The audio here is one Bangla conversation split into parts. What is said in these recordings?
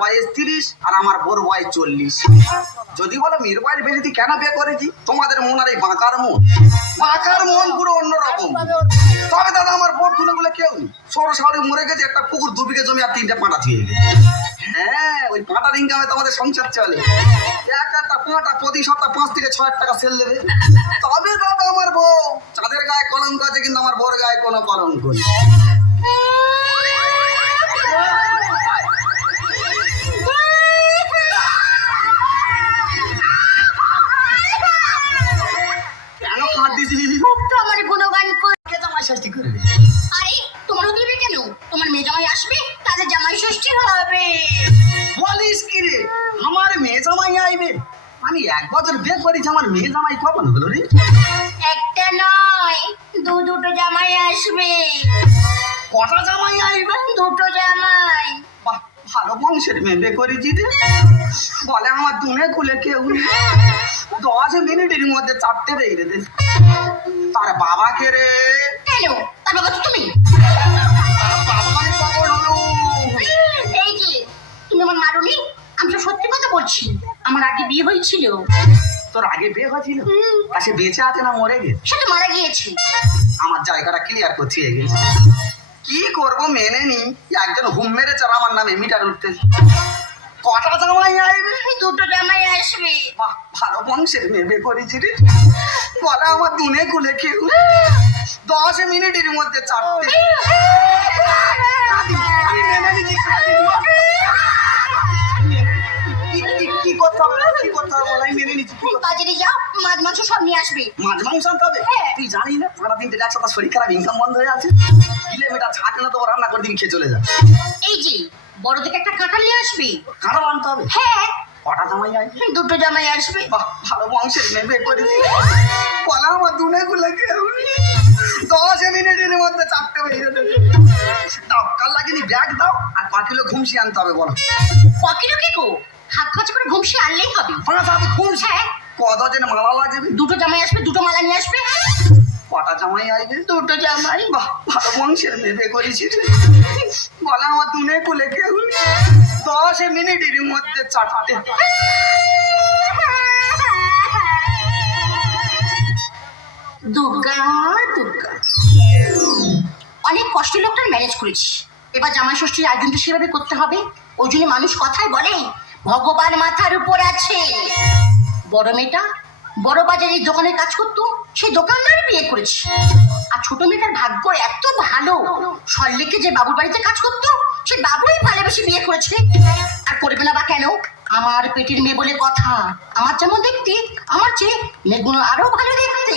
বয়স তিরিশ আর আমার বোর বয়স চল্লিশ। যদি বলো মীর বয়স বেশি তুই কেন বিয়ে করেছি? তোমাদের মন আর এই বাঁকার মন? বাঁকার মন পুরো অন্যরকম। তবে দাদা, আমার বোর তুলে বলে কেউ নেই। সরো সাউরি মরে গেছে, একটা পুকুর দু জমি আর তিনটে পাঁটা থুয়ে গেছে। হ্যাঁ ওই পাঁটার ইনকামে তোমাদের সংসার চলে। এক একটা পাঁটা প্রতি সপ্তাহ পাঁচ থেকে ছয় টাকা সেল দেবে। তবে দাদা, আমার বউ চাঁদের গায়ে কলঙ্ক আছে, কিন্তু আমার বোর গায়ে কোনো কলঙ্ক নেই। ষষ্ঠী করবে আরে তোমার হতে কেন? তোমার মেয়ে জামাই আসবে তাদের জামাই ষষ্ঠী হবে। বলিস কি রে? আমার মেয়ে জামাই আইবে। আমি এক বছর বিয়ে করেছি আমার মেয়ে জামাই কখন হলো রে? একটা নয় দু দুটো জামাই আসবে। কটা জামাই আইবে? দুটো জামাই। বাহ, ভালো বংশের মেয়ে বিয়ে করেছি রে। বলে আমার দুনে খুলে কেউ। দশ মিনিটের মধ্যে চারটে বেরিয়ে দে তার বাবাকে রে কেন তার বাবা তো তুমি। এই যে তুমি আমার মারুনি আমি তো সত্যি কথা বলছি। আমার আগে বিয়ে হয়েছিল। তোর আগে বিয়ে হয়েছিল? সে বেঁচে আছে না মরে গেছে? সে তো মারা গিয়েছে। আমার জায়গাটা ক্লিয়ার করছি কি করব মেনে নি? একজন হুম মেরেছে আর আমার নামে মিটার উঠতেছে। কটা জামাই আইবে দুটো জামাই আসবে। বাহ, ভালো বংশের মেয়ে করেছি রে। বলে আমার দুনে কুলে কেউ। দশ মিনিটের মধ্যে চারটে। কি- করতে হবে কি করতে হবে মেনে নিচ্ছি? বাজারে যাও মাছ মাংস সব নিয়ে আসবে। মাছ মাংস আনতে হবে? হ্যাঁ। তুই জানি না সারা দিন শরীর খারাপ ইনকাম বন্ধ হয়ে আছে। কিলোমিটার ছাটে না তো রান্না করে দিবি খেয়ে চলে যা। এই যে বড় থেকে একটা কাঁঠাল নিয়ে আসবে? আনতে হবে? হ্যাঁ। কটা জামাই দুটো জামাই আসবে। বাহ ভালো বংশের মেয়ে বিয়ে করেছি মিনিটের মধ্যে চারটে দেবে দাও কাল লাগেনি ব্যাগ দাও আর ক কিলো ঘুমসি আনতে হবে বলো। পকেটও কে গো? হাত খরচ করে ঘুমসে আনলেই হবে। পাঁচ হাত ঘুমসি হ্যাঁ। কত যেন মালা লাগবে? দুটো জামাই আসবে দুটো মালা নিয়ে আসবে। কটা জামাই আইবে দুটো জামাই বাহ ভালো বংশের মেয়ে বিয়ে করেছি বলে আমার দুনে কুলে কেউ। দশ মিনিটের মধ্যে দুর্গা দুর্গা কষ্টে লোকটার ম্যানেজ করেছি এবার জামাই ষষ্ঠীর আয়োজন তো সেভাবে করতে হবে। ওই জন্য মানুষ কথায় বলে, ভগবান মাথার উপর আছে। বড় মেয়েটা বড় বাজারে দোকানে কাজ করতো সেই দোকানদার বিয়ে করেছে। আর ছোট মেয়েটার ভাগ্য এত ভালো, সল্লেকে যে বাবুর বাড়িতে কাজ করতো, সে বাবুই ভালোবেসে বিয়ে করেছে। আর করবে না বা কেন? আমার পেটের মেয়ে বলে কথা। আমার যেমন দেখতে, আমার চেয়ে মেয়েগুলো আরও ভালো দেখতে।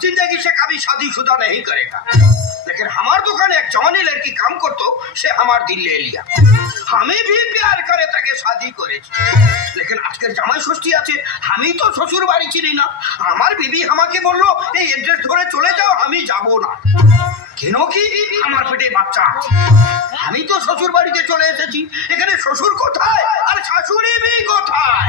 जिंदगी से कभी शादीशुदा नहीं करेगा लेकिन हमार दुकान एक जवानी लड़की काम करतो সে আমার দিল ले लिया আমি भी प्यार करे তাকে শাদি করেছি लेकिन আজকের জামাই ষষ্ঠী আছে আমি তো শ্বশুর বাড়ি চিনি না আমার বিবি আমাকে বললো এই এড্রেস ধরে চলে যাও আমি যাব না কেন কি আমার পেটে বাচ্চা আছে আমি তো শ্বশুর বাড়িতে চলে এসেছি এখানে শ্বশুর কোথায় আর শাশুড়ি মেয়ে কোথায়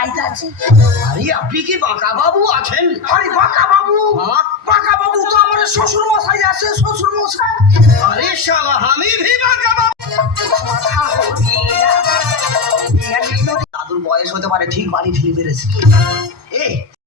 আরে আপনি কি বাঁকা বাবু আছেন? আরে বাঁকা বাবু হ্যাঁ? বাঁকা বাবু তো আমার শ্বশুর মশাই আছে শ্বশুর মশাই আরে দাদুর বয়স হতে পারে ঠিক বাড়ি ফিরে বেড়েছে